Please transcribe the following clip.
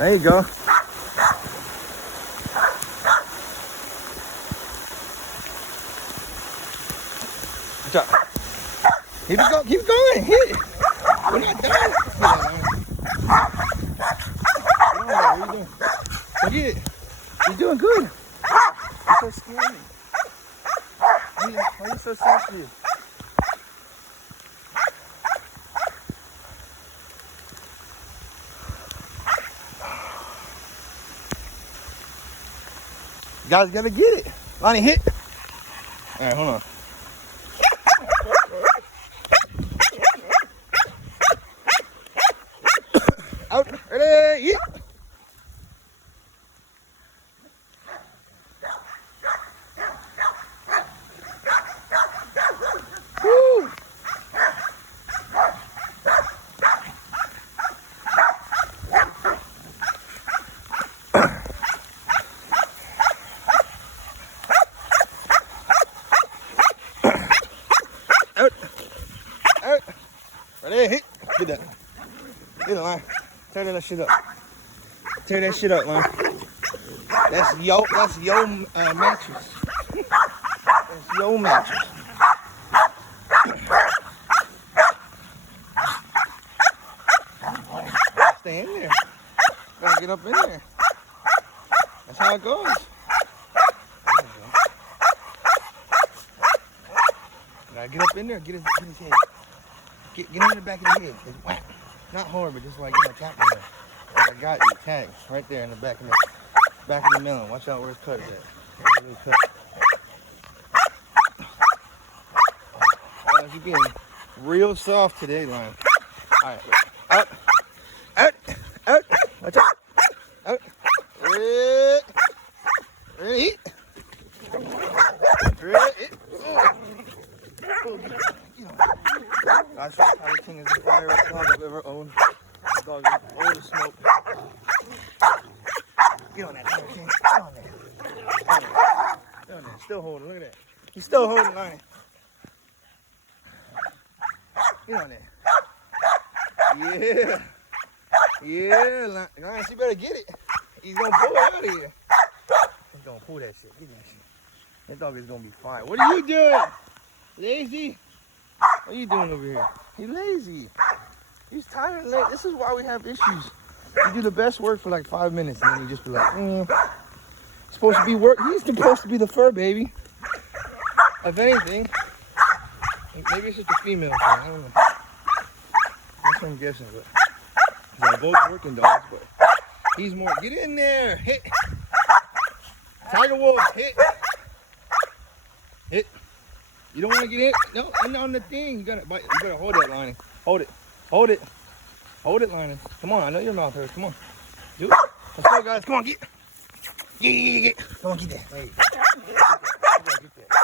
There you go. Good job. Keep it going. Keep going. Hit it. We're not done. What are you doing? Look at it. You're doing good. You're so scary. Why are you so sensitive? You guys gotta get it. Lonnie, hit. All right, hold on. Out. Ready? Hit. Woo. Out. Out. Ready? Hit. Get that. Get the line. Tear that shit up. Tear that shit up, man. That's yo mattress. That's yo mattress. Stay in there. Gotta get up in there. That's how it goes. Gotta get up in there. Get his head. Get in the back of the head. Just whack. Not hard, but just like, tap in there. Like I got you tagged right there in the back of the melon. Watch out where it's cut at. Really cut. You're being real soft today, Lion. All right, out, out, out. Watch out, out. Ready, Gosh, Tyler King is the flyest dog I've ever owned. The dog is full of smoke. Get on that, Tyler King. Get on there. Get on there. Still holding. Look at that. He's still holding, Lion. Get on there. Yeah. Yeah, Lion, you better get it. He's gonna pull it out of here. He's gonna pull that shit. Get that shit. That dog is gonna be fine. What are you doing? Lazy? What are you doing over here? He's lazy. He's tired and late. This is why we have issues. You do the best work for like 5 minutes and then you just be like, supposed to be work. He's supposed to be the fur baby. If anything, maybe it's just a female thing. I don't know. That's what I'm guessing. But they're both working dogs, but he's more. Get in there. Hit. Tiger Wolf. Hit. Hit. You don't want to get hit? No, and on the thing. You gotta bite. You gotta hold that, Lonnie. Hold it. Hold it. Hold it, Lonnie. Come on, I know your mouth hurts. Come on. Do it. Let's go, guys. Come on, get. Get. Come on, get that. There you go. Get that.